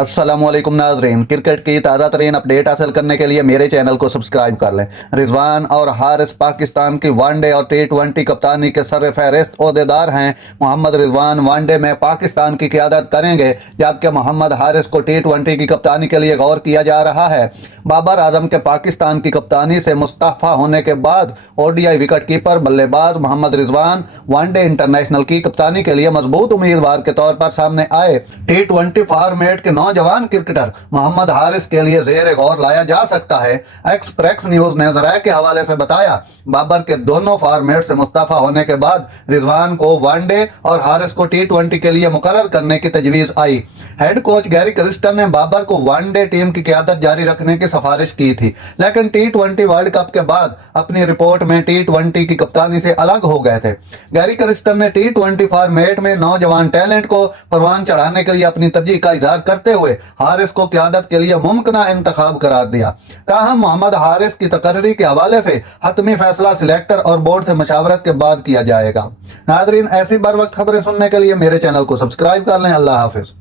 अस्सलामुअलैकुम नाज़रीन, क्रिकेट की ताज़ा तरीन अपडेट हासिल करने के लिए मेरे चैनल को सब्सक्राइब कर लें। रिजवान और हारिस पाकिस्तान की वनडे और टी20 कप्तानी के सर फहरिस्त ओहदेदार हैं। मोहम्मद रिजवान वनडे में पाकिस्तान की क़यादत करेंगे, जबकि मोहम्मद हारिस को टी20 की कप्तानी के लिए गौर किया जा रहा है। बाबर आजम के पाकिस्तान की कप्तानी से मुस्तफ़ा होने के बाद ओडीआई विकेट कीपर बल्लेबाज मोहम्मद रिजवान वनडे इंटरनेशनल की कप्तानी के लिए मजबूत उम्मीदवार के तौर पर सामने आए। टी20 फॉर्मेट के नौजवान क्रिकेटर मोहम्मद हारिस के लिए ज़ेर गौर लाया जा सकता है। एक्सप्रेस न्यूज ने ज़राए के हवाले से बताया, बाबर के दोनों फॉर्मेट से मुस्तफ़ा होने के बाद रिजवान को वनडे और हारिस को टी20 के लिए मुकर्रर करने की तजवीज़ आई। हेड कोच गैरी क्रिस्टन ने बाबर को वनडे टीम की क़यादत जारी रखने की सिफारिश की थी, लेकिन टी20 वर्ल्ड कप के बाद अपनी रिपोर्ट में टी20 की कप्तानी से अलग हो गए थे। गैरी क्रिस्टन ने टी20 फॉर्मेट में नौजवान टैलेंट को परवान चढ़ाने के लिए अपनी तरजीह का इजहार करते हुए हारिस को क़यादत के लिए मुमकिना इंतखाब करार दिया। ताहम मोहम्मद हारिस की तकर्री के हवाले से हतमी फैसला सिलेक्टर और बोर्ड से मशावरत के बाद किया जाएगा। नाज़रीन, ऐसी बर वक्त खबरें सुनने के लिए मेरे चैनल को सब्सक्राइब कर लें। अल्लाह हाफिज।